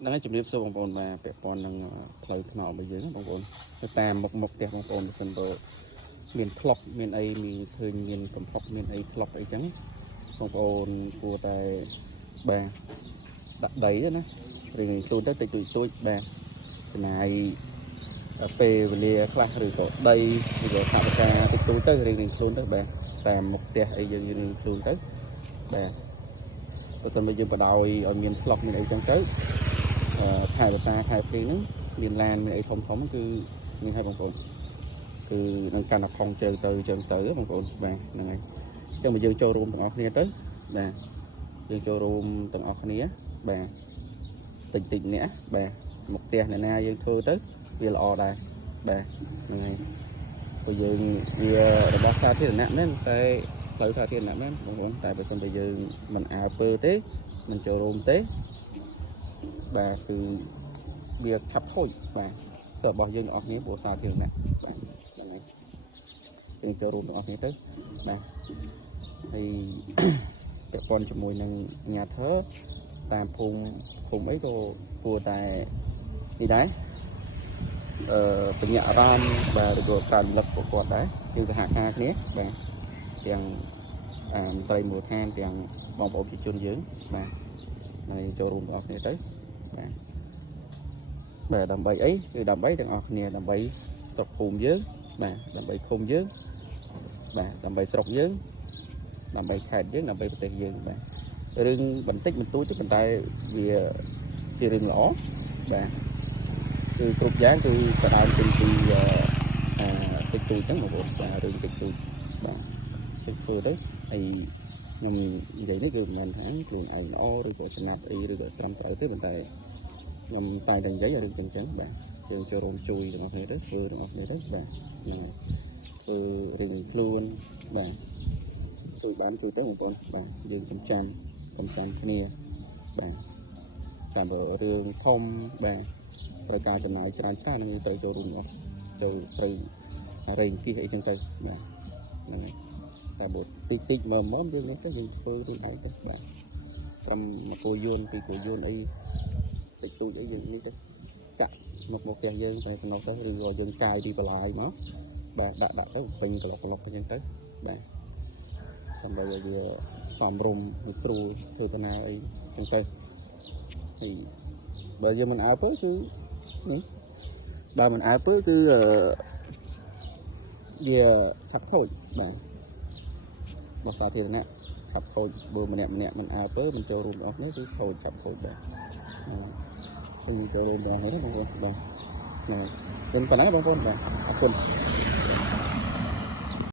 đang chụp điệp sâu bằng bồn mà bẹp bồn đang plei nọ bây giờ bằng bồn tam một đẹp bằng bồn phần bộ miền flop miền ấy miền thời miền cầm flop miền ấy flop ấy trắng bằng bồn của tại bà đặt đấy đó nè rồi tôi tới từ tôi bà này về về class rồi có đây rồi tạo ra tôi tới rồi luôn tới bà tam một đẹp ấy giờ luôn tới bà tôi xin bây giờ bắt đầu ở miền flop miền ấy trắng tới hai bà ta hai phía nữa miền lan miền ấy thông thống cứ như hai bằng cồn cứ nâng cao là phong chơi từ bằng cồn bạn này cho mình dương cho room tầng off tới bà dương cho room tầng off nia bà tình tình nè bà một tiền này na dương thưa tới vì là đây bà này bây giờ vì ba sao thế là nặng đấy cái lợi sao thế nặng đấy tại vì bây giờ mình pơ tế mình cho room tế bà từ việc chập thôi và sợ bỏ dương ở những bộ sao thường nè bạn này từng cho rùn ở tới đây thì cái con cho mùi nâng nhà thớ tam phùng ấy của tại đi đấy nhà ram và được cần lập của quạt đấy như cái hạt ha nhé bạn tiền tây mùa than tiền bong bóng chỉ chôn dưỡng và này cho rùn ở tới bà đầm bầy ấyคือđầm bấyទាំងអស់គ្នាដើម្បីស្រុកភូមិយើងបាទដើម្បីឃុំយើងបាទដើម្បីស្រុកយើងដើម្បីខេត្តយើងដើម្បីប្រទេសយើងបាទរឿងបន្តិចបន្តួចទេប៉ុន្តែវាជារឿងល្អបាទគឺគ្រប់យ៉ាងគឺផ្ដើមពីតិចតួចហ្នឹងបងប្អូនបាទរឿងតិចតួចបាទតិចធ្វើទៅហើយខ្ញុំនិយាយនេះគឺមិនមែនថាខ្លួនឯងល្អឬក៏ចំណាប់អីឬក៏ត្រឹមត្រូវទេប៉ុន្តែខ្ញុំតែតែនិយាយរឿងចឹងចឹងបាទយើងចូលរួមជួយទាំងអស់គ្នាទៅធ្វើទាំងអស់គ្នាទៅបាទហ្នឹងហើយធ្វើរឿងខ្លួនបាទជួយបានជួយទៅបងប្អូនបាទយើងកំចាន់គ្នាបាទតាមរឿងធំបាទត្រូវការចំណាយច្រើនហ្នឹងទៅចូលរួមអស់ចូលត្រូវរែងគីអីចឹងទៅបាទហ្នឹងហើយតែបើតិចមើលយើងនេះទៅយើងធ្វើខ្លួនឯងទៅបាទក្រុមមកគូយួនពីគូយួនអីតិចតួចអីយើងនេះទៅចាក់មកផ្ទះយើងតែក្នុងទៅឬក៏យើងកាយពីបន្លាយមកបាទដាក់ទៅពេញក្លុកអញ្ចឹងទៅបាទដើម្បីឲ្យវាសមរម្យស្រួលធ្វើដំណើរអីអញ្ចឹងទៅហើយបើយើងមិនពើគឺនេះបើមិនពើគឺវាខាប់ខូចបាទបោះសាធារណៈខាប់ខូចបើម្នាក់មិនពើមិនចូលរួមអស់នេះគឺខូចខាប់ខូចបាទចូលរួមដល់ហ្នឹងបងប្អូនបាទហ្នឹងប៉ុណ្ណឹងបងប្អូនបាទអរគុណ